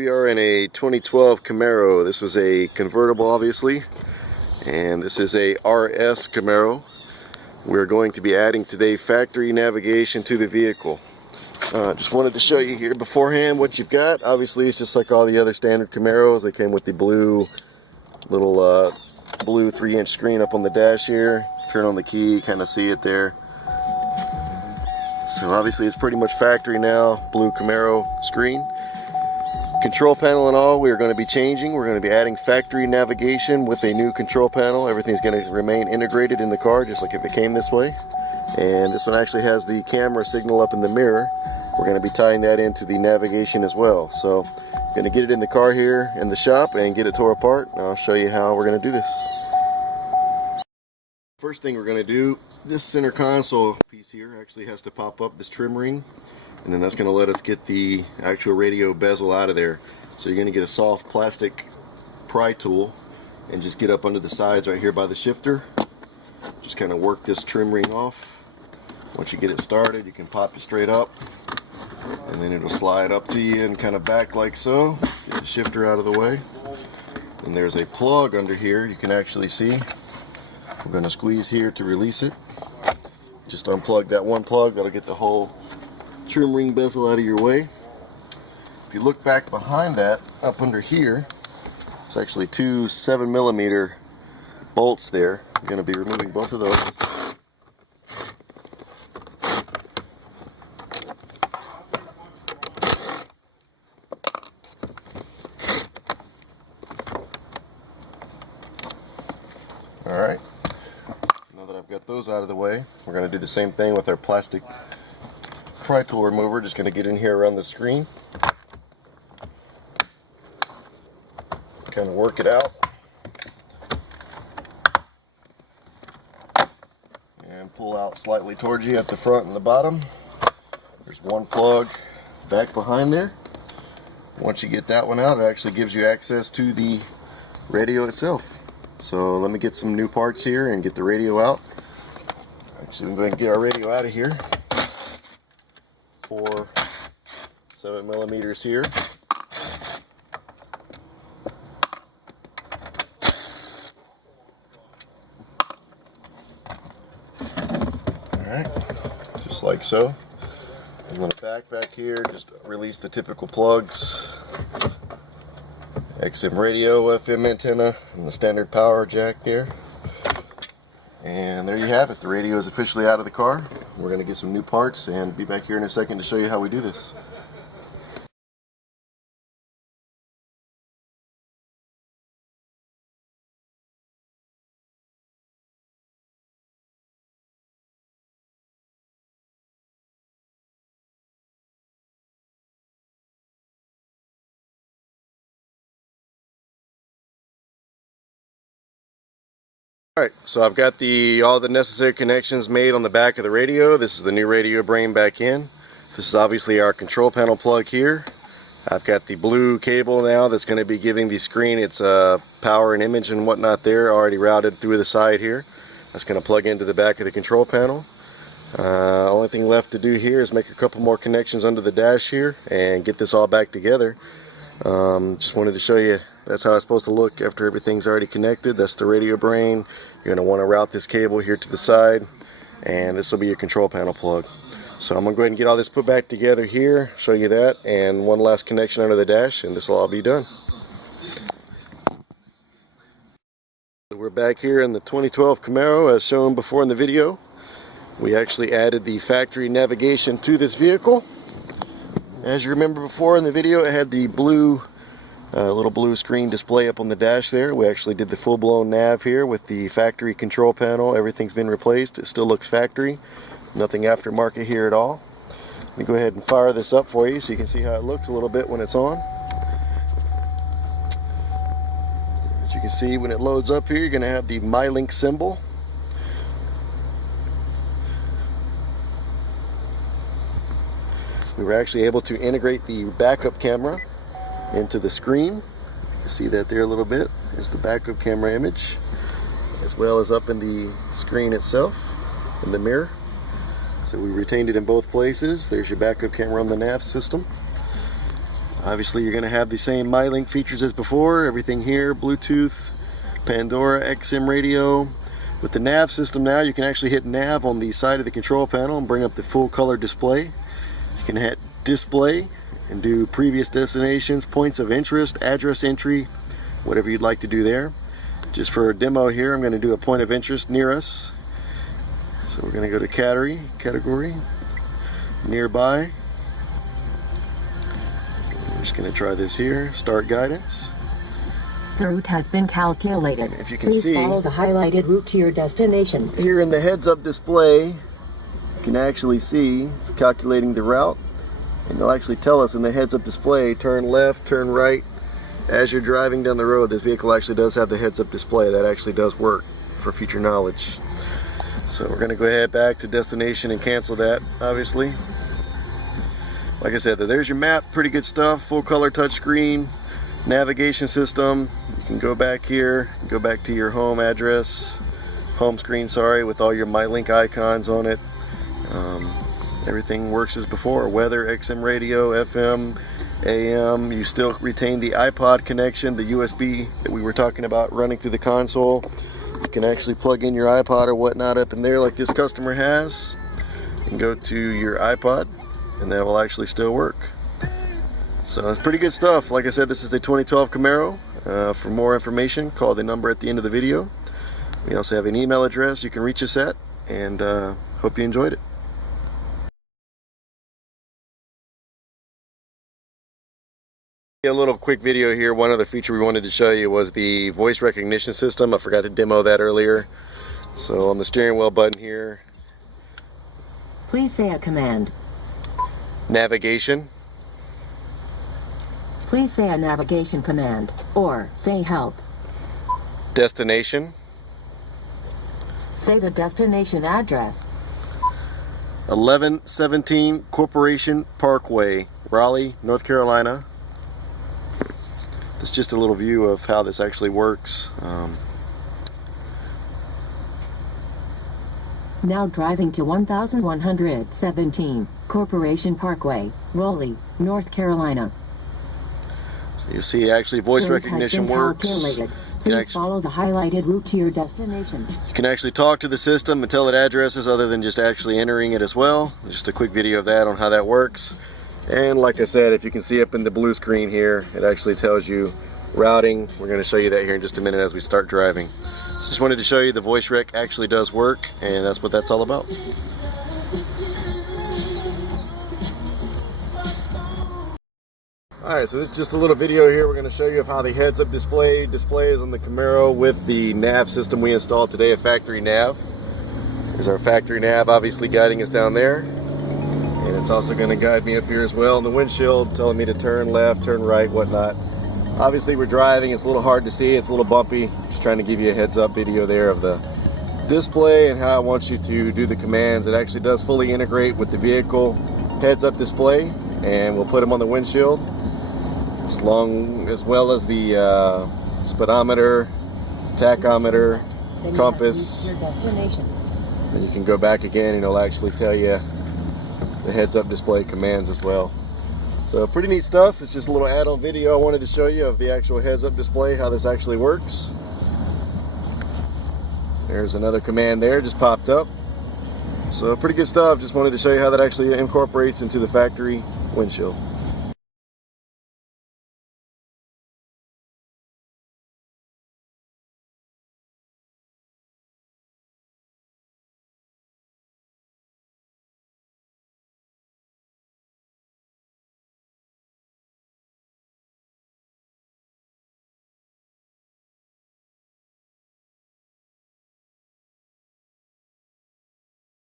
We are in a 2012 Camaro. This was a convertible, obviously, and this is a RS Camaro. We're going to be adding today factory navigation to the vehicle. Just wanted to show you here beforehand what you've got. Obviously, it's just like all the other standard Camaros. They came with the blue little blue 3-inch screen up on the dash here. Turn on the key, kind of see it there. So obviously it's pretty much factory now, blue Camaro screen. Control panel and all we are going to be changing. We're going to be adding factory navigation with a new control panel. Everything's going to remain integrated in the car just like if it came this way. And this one actually has the camera signal up in the mirror. We're going to be tying that into the navigation as well. So I'm going to get it in the car here in the shop and get it tore apart. And I'll show you how we're going to do this. First thing we're going to do, this center console piece here actually has to pop up, this trim ring, and then that's going to let us get the actual radio bezel out of there. So you're going to get a soft plastic pry tool and just get up under the sides right here by the shifter. Just kind of work this trim ring off. Once you get it started, you can pop it straight up, and then it'll slide up to you and kind of back like so. Get the shifter out of the way. And there's a plug under here you can actually see. We're going to squeeze here to release it. Just unplug that one plug, that'll get the whole trim ring bezel out of your way. If you look back behind that, up under here, there's actually two 7mm bolts there. I'm going to be removing both of those. Alright. Now that I've got those out of the way, we're going to do the same thing with our plastic pry tool remover. Just going to get in here around the screen, kind of work it out, and pull out slightly towards you at the front and the bottom. There's one plug back behind there. Once you get that one out, it actually gives you access to the radio itself. So let me get some new parts here and get the radio out. Actually, I'm going to get our radio out of here. 4 7mm here. Alright, just like so. I'm going to back here, just release the typical plugs. XM radio, FM antenna, and the standard power jack there. And there you have it. The radio is officially out of the car. We're going to get some new parts and be back here in a second to show you how we do this. Alright, so I've got all the necessary connections made on the back of the radio. This is the new radio brain back in. This is obviously our control panel plug here. I've got the blue cable now that's going to be giving the screen its power and image and whatnot there, already routed through the side here. That's going to plug into the back of the control panel. Only thing left to do here is make a couple more connections under the dash here and get this all back together. Just wanted to show you that's how it's supposed to look after everything's already connected. That's the radio brain. You're going to want to route this cable here to the side, and this will be your control panel plug. So I'm going to go ahead and get all this put back together here, show you that, and one last connection under the dash, and this will all be done. We're back here in the 2012 Camaro as shown before in the video. We actually added the factory navigation to this vehicle. As you remember before in the video, it had the blue little blue screen display up on the dash there. We actually did the full-blown nav here with the factory control panel. Everything's been replaced. It still looks factory. Nothing aftermarket here at all. Let me go ahead and fire this up for you so you can see how it looks a little bit when it's on. As you can see, when it loads up here, you're going to have the MyLink symbol. We were actually able to integrate the backup camera into the screen. You can see that there a little bit. There's the backup camera image, as well as up in the screen itself, in the mirror. So we retained it in both places. There's your backup camera on the nav system. Obviously you're going to have the same MyLink features as before. Everything here, Bluetooth, Pandora, XM radio. With the nav system now, you can actually hit nav on the side of the control panel and bring up the full color display. You can hit display and do previous destinations, points of interest, address entry, whatever you'd like to do there. Just for a demo here, I'm going to do a point of interest near us. So we're going to go to category, nearby. I'm just going to try this here, start guidance. The route has been calculated. If you can Please see, follow the highlighted route to your destination. Here in the heads-up display, you can actually see it's calculating the route, and it'll actually tell us in the heads-up display, turn left, turn right. As you're driving down the road, this vehicle actually does have the heads-up display. That actually does work for future knowledge. So we're going to go ahead back to destination and cancel that, obviously. Like I said, there's your map, pretty good stuff, full color touchscreen, navigation system. You can go back here, go back to your home address, home screen, sorry, with all your MyLink icons on it. Everything works as before, weather, XM radio, FM, AM. You still retain the iPod connection, the USB that we were talking about running through the console. You can actually plug in your iPod or whatnot up in there like this customer has. You can go to your iPod and that will actually still work. So it's pretty good stuff. Like I said, this is the 2012 Camaro. For more information, call the number at the end of the video. We also have an email address you can reach us at, and hope you enjoyed it. A little quick video here. One other feature we wanted to show you was the voice recognition system. I forgot to demo that earlier. So on the steering wheel button here, Please say a command. Navigation. Please say a navigation command, or say help. Destination. Say the destination address. 1117 Corporation Parkway, Raleigh, North Carolina. It's just a little view of how this actually works. Now driving to 1117 Corporation Parkway, Raleigh, North Carolina. So you see actually voice recognition works. Please follow the highlighted route to your destination. You can actually talk to the system and tell it addresses other than just actually entering it as well. Just a quick video of that on how that works. And like I said, if you can see up in the blue screen here, it actually tells you routing. We're going to show you that here in just a minute as we start driving. So just wanted to show you the voice rec actually does work, and that's what that's all about. Alright, so this is just a little video here. We're going to show you of how the heads-up display displays on the Camaro with the nav system we installed today, a factory nav. There's our factory nav obviously guiding us down there. And it's also going to guide me up here as well in the windshield, telling me to turn left, turn right, whatnot. Obviously we're driving, it's a little hard to see, it's a little bumpy. Just trying to give you a heads-up video there of the display and how it wants you to do the commands. It actually does fully integrate with the vehicle heads-up display, and we'll put them on the windshield, as well as the speedometer, tachometer, compass. Your destination. And you can go back again and it'll actually tell you the heads-up display commands as well. So pretty neat stuff. It's just a little add-on video I wanted to show you of the actual heads-up display, how this actually works. There's another command there, just popped up. So pretty good stuff. Just wanted to show you how that actually incorporates into the factory windshield.